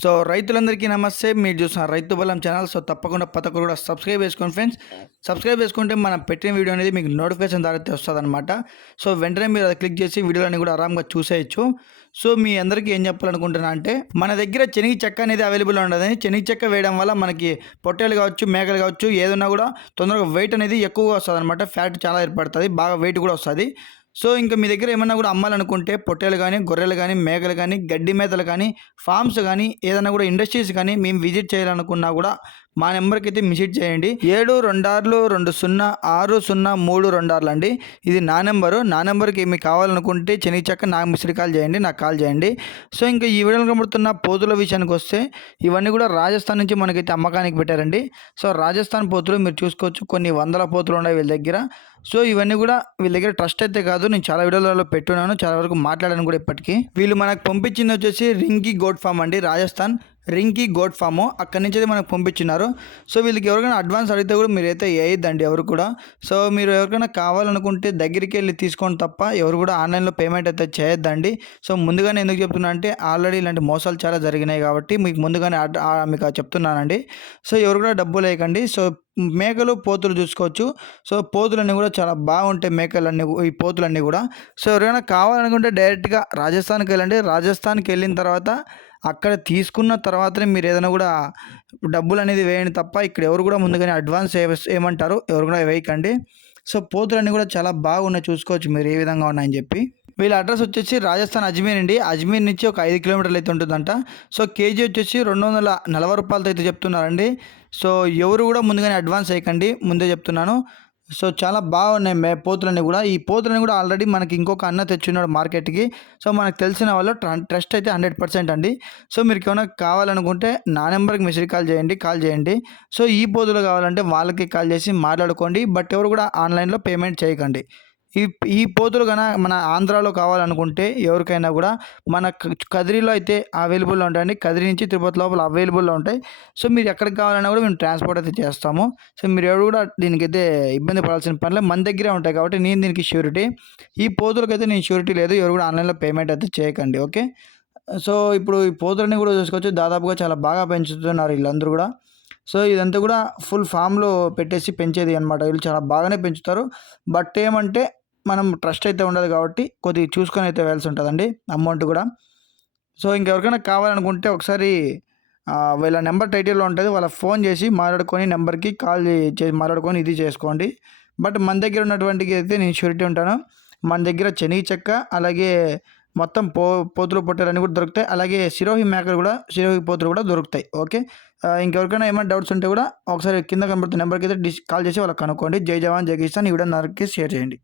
So రైతులందరికీ నమస్తే. మీరు చూసిన రైతు బలం ఛానల్. సో తప్పకుండా పథకం కూడా సబ్స్క్రైబ్ చేసుకోండి ఫ్రెండ్స్. సబ్స్క్రైబ్ చేసుకుంటే మనం పెట్టిన వీడియో అనేది మీకు నోటిఫికేషన్ ద్వారా వస్తుందన్నమాట. సో వెంటనే మీరు అది క్లిక్ చేసి వీడియోలన్నీ కూడా ఆరామ్గా చూసేయచ్చు. సో మీ అందరికీ ఏం చెప్పాలనుకుంటున్నా అంటే మన దగ్గర చెనిగి చెక్క అనేది అవైలబుల్ ఉండదు చెనిగి చెక్క వేయడం వల్ల మనకి పొట్టేలు కావచ్చు మేకలు కావచ్చు ఏదన్నా కూడా తొందరగా వెయిట్ అనేది ఎక్కువగా వస్తుంది అనమాట ఫ్యాట్ చాలా ఏర్పడుతుంది బాగా వెయిట్ కూడా వస్తుంది. సో ఇంకా మీ దగ్గర ఏమన్నా కూడా అమ్మాలనుకుంటే పొట్టేలు కానీ గొర్రెలు కానీ మేకలు కానీ గడ్డి మేతలు కానీ ఫామ్స్ కానీ ఏదైనా కూడా ఇండస్ట్రీస్ కానీ మేము విజిట్ చేయాలనుకున్నా కూడా మా నెంబర్కి అయితే మెసేజ్ చేయండి. ఏడు రెండార్లు రెండు సున్నా ఆరు సున్నా మూడు రెండార్లు అండి. ఇది నా నెంబరు. నా నెంబర్కి మీకు కావాలనుకుంటే చెనిచక్క నాకు మిస్డ్ కాల్ చేయండి నాకు కాల్ చేయండి. సో ఇంకా ఈ వీడియోలో కనబడుతున్న పోతుల విషయానికి వస్తే ఇవన్నీ కూడా రాజస్థాన్ నుంచి మనకైతే అమ్మకానికి పెట్టారండి. సో రాజస్థాన్ పోతులు మీరు చూసుకోవచ్చు. కొన్ని వందల పోతులు ఉన్నాయి వీళ్ళ దగ్గర. సో ఇవన్నీ కూడా వీళ్ళ దగ్గర ట్రస్ట్ అయితే కాదు. నేను చాలా వీడియోలలో పెట్టున్నాను. చాలా వరకు మాట్లాడాను కూడా ఇప్పటికీ. వీళ్ళు మనకు పంపించింది వచ్చేసి రింగి గోడ్ ఫామ్ అండి రాజస్థాన్. రింకి గోడ్ ఫాము అక్కడి నుంచి అయితే మనకు పంపించినారు. సో వీళ్ళకి ఎవరికైనా అడ్వాన్స్ అడిగితే కూడా మీరు అయితే వేయద్దండి ఎవరు కూడా. సో మీరు ఎవరికైనా కావాలనుకుంటే దగ్గరికి వెళ్ళి తీసుకోండి తప్ప ఎవరు కూడా ఆన్లైన్లో పేమెంట్ అయితే చేయొద్దండి. సో ముందుగానే ఎందుకు చెప్తున్నా అంటే ఆల్రెడీ ఇలాంటి మోసాలు చాలా జరిగినాయి కాబట్టి మీకు ముందుగానే అడ్- మీకు చెప్తున్నానండి. సో ఎవరు కూడా డబ్బులు వేయకండి. సో మేకలు పోతులు చూసుకోవచ్చు. సో పోతులన్నీ కూడా చాలా బాగుంటాయి మేకలన్నీ ఈ పోతులన్నీ కూడా. సో ఎవరైనా కావాలనుకుంటే డైరెక్ట్గా రాజస్థాన్కి వెళ్ళండి. రాజస్థాన్కి వెళ్ళిన తర్వాత అక్కడ తీసుకున్న తర్వాతనే మీరు ఏదైనా కూడా డబ్బులు అనేది వేయండి తప్ప ఇక్కడ ఎవరు కూడా ముందుగానే అడ్వాన్స్ ఏమంటారు ఎవరు కూడా వేయకండి. సో పోతులన్నీ కూడా చాలా బాగున్నాయి చూసుకోవచ్చు మీరు ఏ విధంగా ఉన్నాయని చెప్పి. వీళ్ళ అడ్రస్ వచ్చేసి రాజస్థాన్ అజ్మీర్ అండి. అజ్మీర్ నుంచి ఒక ఐదు కిలోమీటర్లు అయితే ఉంటుందంట. సో కేజీ వచ్చేసి రెండు వందల నలభై రూపాయలతో అయితే చెప్తున్నారండి. సో ఎవరు కూడా ముందుగానే అడ్వాన్స్ వేయకండి ముందే చెప్తున్నాను. సో చాలా బాగున్నాయి మే పోతులన్నీ కూడా. ఈ పోతులన్నీ కూడా ఆల్రెడీ మనకి ఇంకొక అన్న తెచ్చున్నాడు మార్కెట్కి. సో మనకు తెలిసిన వాళ్ళు ట్ర- ట్రస్ట్ అయితే హండ్రెడ్ పర్సెంట్ అండి. సో మీరు ఏమైనా కావాలనుకుంటే నా నెంబర్కి మెసేజ్ కాల్ చేయండి కాల్ చేయండి. సో ఈ పోతులు కావాలంటే వాళ్ళకి కాల్ చేసి మాట్లాడుకోండి. బట్ ఎవరు కూడా ఆన్లైన్లో పేమెంట్ చేయకండి. ఈ ఈ పోతులు కన్నా మన ఆంధ్రాలో కావాలనుకుంటే ఎవరికైనా కూడా మన కదిరిలో అయితే అవైలబుల్లో ఉంటాయండి కదిరి నుంచి తిరుపతి లోపల అవైలబుల్లో ఉంటాయి. సో మీరు ఎక్కడికి కావాలన్నా కూడా మేము ట్రాన్స్పోర్ట్ అయితే చేస్తాము. సో మీరు ఎవరు కూడా దీనికైతే ఇబ్బంది పడాల్సిన పనిలే మన దగ్గరే ఉంటాయి కాబట్టి నేను దీనికి షూరిటీ ఈ పోతులకైతే నేను షూరిటీ లేదు. ఎవరు కూడా ఆన్లైన్లో పేమెంట్ అయితే చేయకండి. ఓకే? సో ఇప్పుడు ఈ పోతులని కూడా చూసుకోవచ్చు. దాదాపుగా చాలా బాగా పెంచుతున్నారు వీళ్ళందరూ కూడా. సో ఇదంతా కూడా ఫుల్ ఫామ్లో పెట్టేసి పెంచేది అనమాట వీళ్ళు చాలా బాగానే పెంచుతారు. బట్ ఏమంటే మనం ట్రస్ట్ అయితే ఉండదు కాబట్టి కొద్దిగా చూసుకొని అయితే వెళ్ళాల్సి ఉంటుందండి అమౌంట్ కూడా. సో ఇంకెవరికైనా కావాలనుకుంటే ఒకసారి వీళ్ళ నెంబర్ టైటిల్లో ఉంటుంది వాళ్ళ ఫోన్ చేసి మాట్లాడుకొని నెంబర్కి కాల్ చేసి మాట్లాడుకొని ఇది చేసుకోండి. బట్ మన దగ్గర ఉన్నటువంటి అయితే నేను షూరిటీ ఉంటాను. మన దగ్గర చెనిగి చెక్క అలాగే మొత్తం పో పోతులు పొట్టెలన్నీ కూడా దొరుకుతాయి. అలాగే సిరోహి మేకలు కూడా సిరోహి పోతులు కూడా దొరుకుతాయి. ఓకే ఇంకెవరికైనా ఏమైనా డౌట్స్ ఉంటే కూడా ఒకసారి కింద కనబడుతున్న నెంబర్కి అయితే డిస్ కాల్ చేసి వాళ్ళకి కనుక్కోండి. జై జవాన్ జై కిసాన్. ఈ వీడియో నరికి షేర్ చేయండి.